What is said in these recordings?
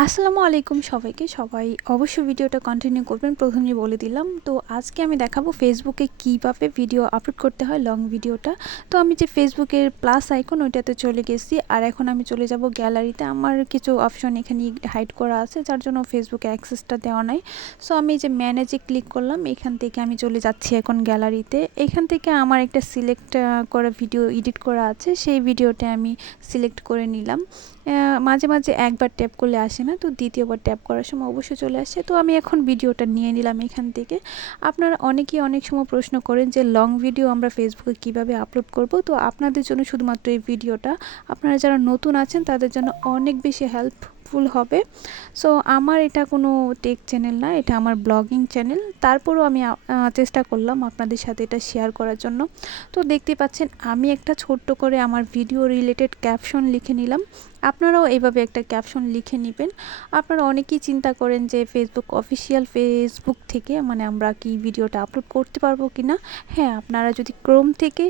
আসসালামু আলাইকুম সবাইকে। সবাই অবশ্যই ভিডিওটা কন্টিনিউ করবেন। প্রথমেই বলে দিলাম। তো আজকে আমি দেখাবো ফেসবুকে কীভাবে ভিডিও আপলোড করতে হয়, লং ভিডিওটা। তো আমি যে ফেসবুকের প্লাস আইকন ওইটাতে চলে গেছি, আর এখন আমি চলে যাব গ্যালারিতে। আমার কিছু অপশন এখানে হাইড করা আছে, যার জন্য ফেসবুকে অ্যাক্সেসটা দেওয়া নাই। সো আমি যে ম্যানেজে ক্লিক করলাম, এখান থেকে আমি চলে যাচ্ছি এখন গ্যালারিতে। এখান থেকে আমার একটা সিলেক্ট করা ভিডিও এডিট করা আছে, সেই ভিডিওটা আমি সিলেক্ট করে নিলাম। মাঝে মাঝে একবার ট্যাপ করলে আসে না, তো দ্বিতীয়বার ট্যাপ করার সময় অবশ্যই চলে আসে। তো আমি এখন ভিডিওটা নিয়ে নিলাম এখান থেকে। আপনারা অনেকেই অনেক সময় প্রশ্ন করেন যে লং ভিডিও আমরা ফেসবুকে কিভাবে আপলোড করব। তো আপনাদের জন্য শুধুমাত্র এই ভিডিওটা, আপনারা যারা নতুন আছেন তাদের জন্য অনেক বেশি হেল্পফুল হবে। সো আমার এটা কোনো টেক চ্যানেল না, এটা আমার ব্লগিং চ্যানেল। তারপরও আমি চেষ্টা করলাম আপনাদের সাথে এটা শেয়ার করার জন্য। তো দেখতে পাচ্ছেন আমি একটা ছোট্ট করে আমার ভিডিও রিলেটেড ক্যাপশন লিখে নিলাম। আপনারাও এইভাবে একটা ক্যাপশন লিখে নেবেন। আপনারা অনেকেই চিন্তা করেন যে ফেসবুক অফিসিয়াল ফেসবুক থেকে মানে আমরা কি ভিডিওটা আপলোড করতে পারবো কি না। হ্যাঁ, আপনারা যদি ক্রোম থেকে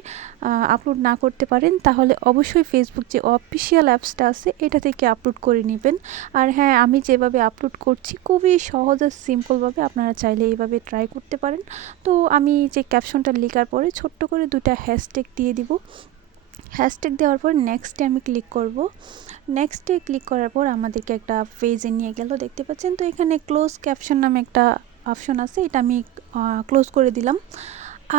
আপলোড না করতে পারেন তাহলে অবশ্যই ফেসবুক যে অফিসিয়াল অ্যাপসটা আছে এটা থেকে আপলোড করে নেবেন। আর হ্যাঁ, আমি যেভাবে আপলোড করছি খুবই সহজ আর সিম্পলভাবে, আপনারা চাইলে এইভাবে ট্রাই করতে পারেন। তো আমি যে ক্যাপশনটা লেখার পরে ছোট্ট করে 2টা হ্যাশট্যাগ দিয়ে দিব। হ্যাশট্যাগ দেওয়ার পর নেক্সটে আমি ক্লিক করব। নেক্সটে ক্লিক করার পর আমাদেরকে একটা পেজে নিয়ে গেল, দেখতে পাচ্ছেন। তো এখানে ক্লোজ ক্যাপশন নামে একটা অপশন আছে, এটা আমি ক্লোজ করে দিলাম।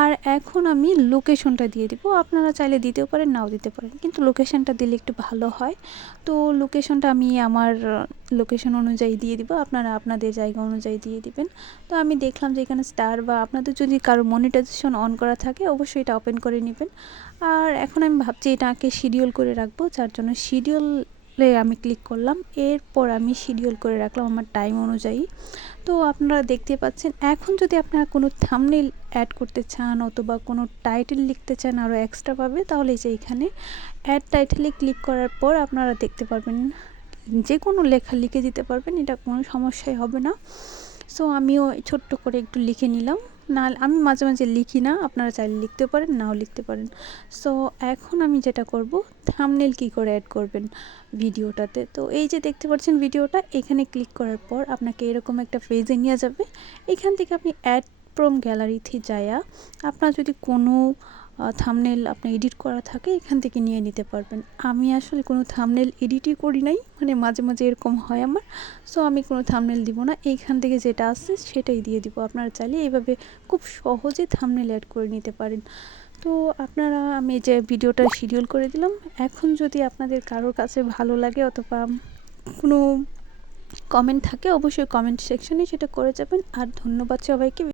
আর এখন আমি লোকেশনটা দিয়ে দিব। আপনারা চাইলে দিতেও পারেন, নাও দিতে পারেন, কিন্তু লোকেশনটা দিলে একটু ভালো হয়। তো লোকেশনটা আমি আমার লোকেশন অনুযায়ী দিয়ে দিব, আপনারা আপনাদের জায়গা অনুযায়ী দিয়ে দিবেন। তো আমি দেখলাম যে এখানে স্টার বা আপনাদের যদি কারো মনিটাইজেশন অন করা থাকে অবশ্যই এটা ওপেন করে নেবেন। আর এখন আমি ভাবছি এটাকে শিডিউল করে রাখবো, যার জন্য শিডিউলে আমি ক্লিক করলাম। এরপর আমি শিডিউল করে রাখলাম আমার টাইম অনুযায়ী। তো আপনারা দেখতে পাচ্ছেন এখন যদি আপনারা কোনো থাম্বনেইল অ্যাড করতে চান অথবা কোনো টাইটেল লিখতে চান আরও এক্সট্রাভাবে, তাহলে যে এখানে অ্যাড টাইটেলে ক্লিক করার পর আপনারা দেখতে পারবেন যে কোনো লেখা লিখে দিতে পারবেন, এটা কোনো সমস্যাই হবে না। সো আমিও ছোট্ট করে একটু লিখে নিলাম। না, আমি মাঝে মাঝে লিখি না, আপনারা চাইলে লিখতে পারেন, নাও লিখতে পারেন। সো এখন আমি যেটা করব, থাম্বনেল কী করে অ্যাড করবেন ভিডিওটাতে। তো এই যে দেখতে পাচ্ছেন ভিডিওটা, এখানে ক্লিক করার পর আপনাকে এরকম একটা পেজে নিয়ে যাবে। এখান থেকে আপনি অ্যাড ফ্রম গ্যালারিতে যায়া আপনার যদি কোনো থাম্বনেল আপনার এডিট করা থাকে এখান থেকে নিয়ে নিতে পারবেন। আমি আসলে কোনো থাম্বনেল এডিটই করি নাই, মানে মাঝে মাঝে এরকম হয় আমার। সো আমি কোনো থাম্বনেল দিব না, এইখান থেকে যেটা আসছে সেটাই দিয়ে দিব। আপনারা চাইলে এইভাবে খুব সহজে থাম্বনেল অ্যাড করে নিতে পারেন। তো আপনারা, আমি যে ভিডিওটা শিডিউল করে দিলাম। এখন যদি আপনাদের কারোর কাছে ভালো লাগে অথবা কোনো কমেন্ট থাকে অবশ্যই কমেন্ট সেকশনে সেটা করে যাবেন। আর ধন্যবাদ সবাইকে।